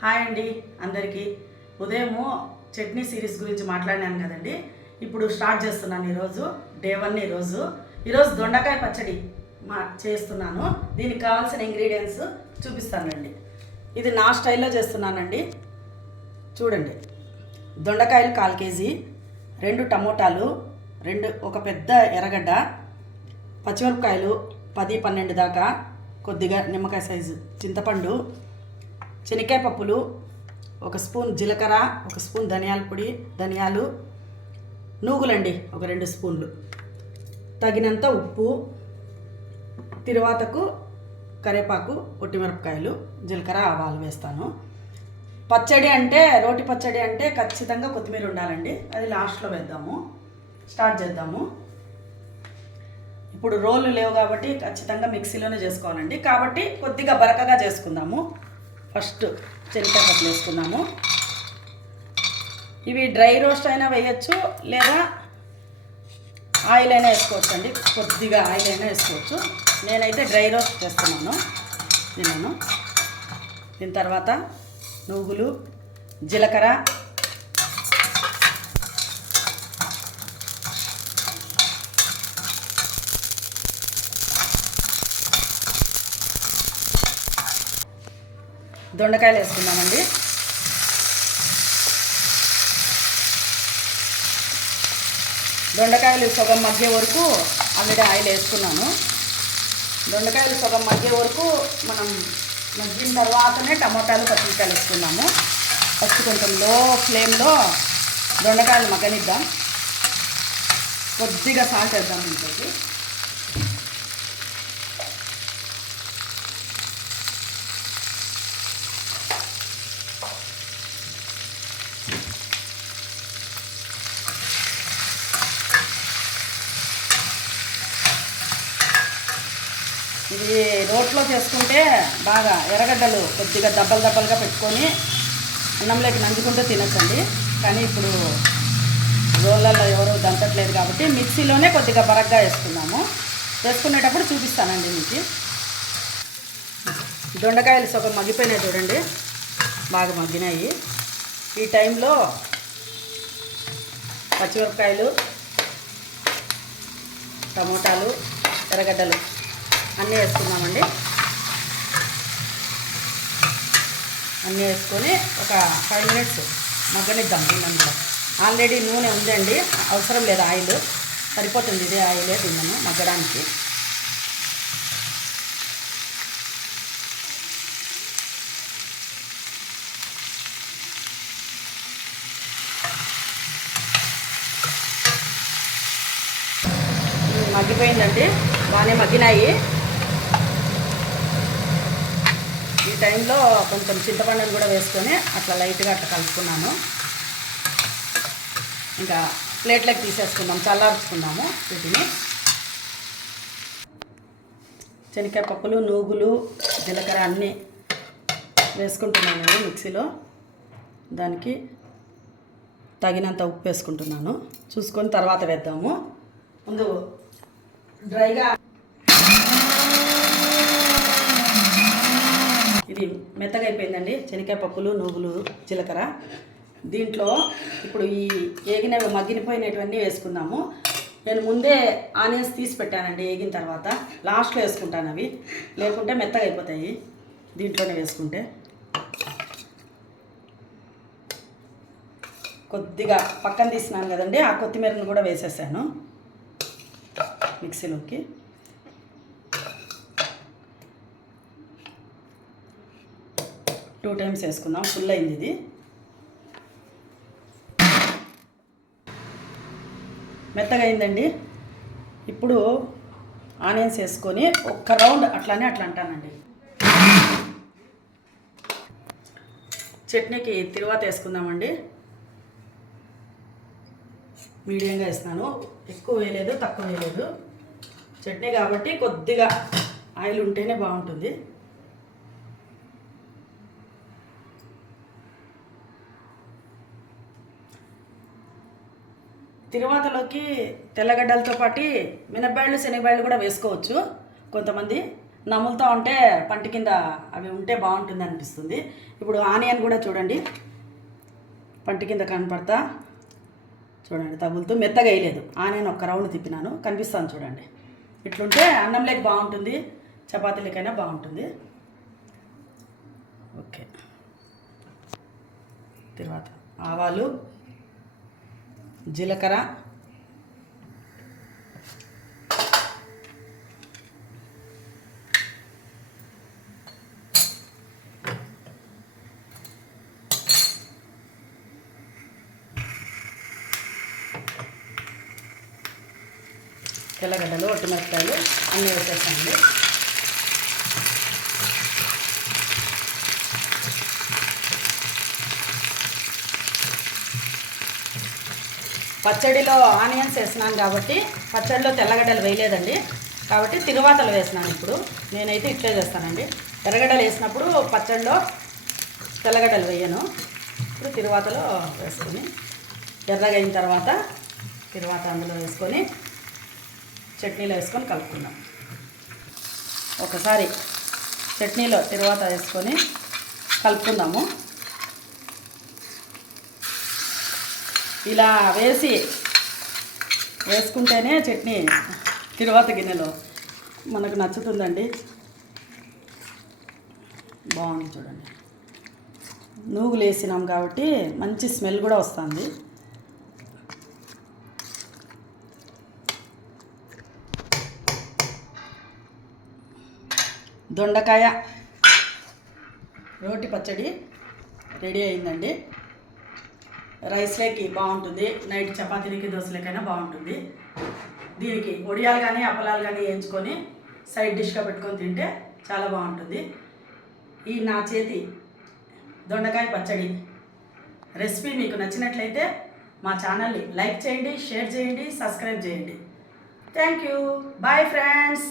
Hi అండి అందరికీ. ఉదయము చట్నీ సిరీస్ గురించి మాట్లాడినాను కదండి. ఇప్పుడు స్టార్ట్ చేస్తున్నాను ఈరోజు డే వన్ ఈరోజు. ఈరోజు దొండకాయ పచ్చడి మా చేస్తున్నాను. దీనికి కావాల్సిన ఇంగ్రీడియంట్స్ చూపిస్తానండి. ఇది నా స్టైల్లో చేస్తున్నానండి. చూడండి. దొండకాయలు కాల్ కేజీ రెండు టమోటాలు రెండు ఒక పెద్ద ఎర్రగడ్డ పచ్చిమిరపకాయలు పది పన్నెండు దాకా కొద్దిగా నిమ్మకాయ సైజు చింతపండు శనక్కాయ పప్పులు ఒక స్పూన్ జీలకర్ర ఒక స్పూన్ ధనియాల పొడి ధనియాలు నూగులండి ఒక రెండు స్పూన్లు. తగినంత ఉప్పు తిరువాతకు కరివేపాకు ఒట్టిమిరపకాయలు జీలకర్ర ఆవాలు వేస్తాను. పచ్చడి అంటే రోటి పచ్చడి అంటే ఖచ్చితంగా కొత్తిమీర ఉండాలండి. అది లాస్ట్లో వేద్దాము. స్టార్ట్ చేద్దాము. ఇప్పుడు రోలు లేవు కాబట్టి ఖచ్చితంగా మిక్సీలోనే చేసుకోవాలండి. కాబట్టి కొద్దిగా బరకగా చేసుకుందాము. ఫస్ట్ శనక్కాయ వేసుకున్నాము ఇవి డ్రై రోస్ట్ అయినా వేయచ్చు లేదా ఆయిల్ అయినా వేసుకోవచ్చు అండి. కొద్దిగా ఆయిల్ అయినా వేసుకోవచ్చు. నేనైతే డ్రై రోస్ట్ చేస్తున్నాను. తిన్నాను. దీని తర్వాత నువ్వులు జీలకర్ర దొండకాయలు వేసుకున్నామండి దొండకాయలు సగం మధ్య వరకు ఆల్రెడీ ఆయిల్ వేసుకున్నాను. దొండకాయలు సగం మధ్య వరకు మనం మగ్గిన తర్వాతనే టమాటాలు పచ్చిమిరకాయలు వేసుకున్నాము ఫస్ట్ కొంచెం లో ఫ్లేమ్లో దొండకాయలు మగ్గనిద్దాం. కొద్దిగా సాల్ట్ వేద్దాం ఇంట్లోకి ఇది రోట్లో చేసుకుంటే బాగా ఎర్రగడ్డలు కొద్దిగా దబ్బలు దబ్బలుగా పెట్టుకొని అన్నంలోకి నంచుకుంటూ తినచ్చండి. కానీ ఇప్పుడు రోళ్ళల్లో ఎవరు దంచట్లేదు కాబట్టి మిక్సీలోనే కొద్దిగా బరగ్గా వేసుకున్నాము వేసుకునేటప్పుడు చూపిస్తానండి మీకు. దొండకాయలు సగం మగ్గిపోయినాయి చూడండి. బాగా మగ్గినాయి. ఈ టైంలో పచ్చిమిరపకాయలు టమోటాలు ఎర్రగడ్డలు అన్నీ వేసుకున్నామండి అన్నీ వేసుకొని ఒక ఫైవ్ మినిట్స్ మగ్గనిద్దాం దీన్నంతా ఆల్రెడీ నూనె ఉందండి అవసరం లేదు ఆయిల్. సరిపోతుంది ఇదే ఆయిలే తిన్నాను మగ్గడానికి. మగ్గిపోయిందండి బాగానే మగ్గినాయి. ఈ టైంలో కొంచెం చింతపండుని కూడా వేసుకొని అట్లా లైట్గా అట్లా కలుపుకున్నాను ఇంకా ప్లేట్లోకి తీసేసుకుందాం చల్లార్చుకుందాము వీటిని. శనక్కాయ పప్పులు నూగులు జీలకర్ర అన్నీ వేసుకుంటున్నానండి మిక్సీలో. దానికి తగినంత ఉప్పు వేసుకుంటున్నాను. చూసుకొని తర్వాత వేద్దాము. ముందు డ్రైగా ఇది మెత్తగా అయిపోయిందండి. శనగకాయ పప్పులు నువ్వులు జీలకర్ర. దీంట్లో ఇప్పుడు ఈ ఏగినవి మగ్గినపోయినటువన్నీ వేసుకుందాము. నేను ముందే ఆనియన్స్ తీసి పెట్టానండి ఏగిన తర్వాత. లాస్ట్లో వేసుకుంటాను అవి. లేకుంటే మెత్తగా అయిపోతాయి దీంట్లోనే వేసుకుంటే. కొద్దిగా పక్కన తీసినాను కదండి ఆ కొత్తిమీరను కూడా వేసేసాను మిక్సీలోకి. టూ టైమ్స్ వేసుకుందాం. ఫుల్ అయింది ఇది. మెత్తగా అయిందండి. ఇప్పుడు ఆనియన్స్ వేసుకొని ఒక్క రౌండ్ అట్లానే అట్లా అంటానండి. చట్నీకి తిరువాత వేసుకుందామండి. మీడియంగా వేస్తున్నాను. ఎక్కువ వేయలేదు తక్కువ వేయలేదు. చట్నీ కాబట్టి కొద్దిగా ఆయిల్ ఉంటేనే బాగుంటుంది. తిరువాతలోకి తెల్లగడ్డలతో పాటు మినపాయలు శనగపాయలు కూడా వేసుకోవచ్చు. కొంతమంది నములుతూ ఉంటే పంటి కింద అవి ఉంటే బాగుంటుంది అనిపిస్తుంది. ఇప్పుడు ఆనియన్ కూడా చూడండి. పంటి కింద కనపడతా. చూడండి తగులుతూ మెత్తగా వేయలేదు. ఆనియన్ ఒక్క రౌండ్ తిప్పినాను. కనిపిస్తాను చూడండి. ఇట్లుంటే అన్నంలోకి బాగుంటుంది. చపాతీలకైనా బాగుంటుంది. ఓకే. తర్వాత ఆవాలు జీలకర్ర. తెల్లగడ్డలు ఒట్టిమిరపకాయలు అన్నీ వేసేసానండి పచ్చడిలో ఆనియన్స్ వేసినాను కాబట్టి పచ్చడిలో తెల్లగడ్డలు వేయలేదండి. కాబట్టి తిరువాతలు వేసినాను ఇప్పుడు. నేనైతే ఇట్లే చేస్తానండి. ఎర్రగడ్డలు వేసినప్పుడు పచ్చడిలో తెల్లగడ్డలు వేయను. ఇప్పుడు తిరువాతలో వేసుకొని ఎర్రగా అయిన తర్వాత తిరువాత అందులో వేసుకొని చట్నీలో వేసుకొని కలుపుకుందాం. ఒకసారి చట్నీలో తిరువాత వేసుకొని కలుపుకుందాము. ఇలా వేసి వేసుకుంటేనే చట్నీ తిరువాత గిన్నెలో మనకు నచ్చుతుందండి. బాగుంది చూడండి. నూగులు వేసినాం కాబట్టి మంచి స్మెల్ కూడా వస్తుంది. దొండకాయ రోటి పచ్చడి రెడీ అయిందండి. రైస్లోకి బాగుంటుంది నైట్ చపాతీలకి దోశలకైనా బాగుంటుంది. దీనికి వడియాలు కానీ అప్పలాలు కానీ వేయించుకొని సైడ్ డిష్గా పెట్టుకొని తింటే చాలా బాగుంటుంది. ఈ నా చేతి దొండకాయ పచ్చడి రెసిపీ మీకు నచ్చినట్లయితే మా ఛానల్ని లైక్ చేయండి షేర్ చేయండి సబ్స్క్రైబ్ చేయండి. Thank you. Bye friends.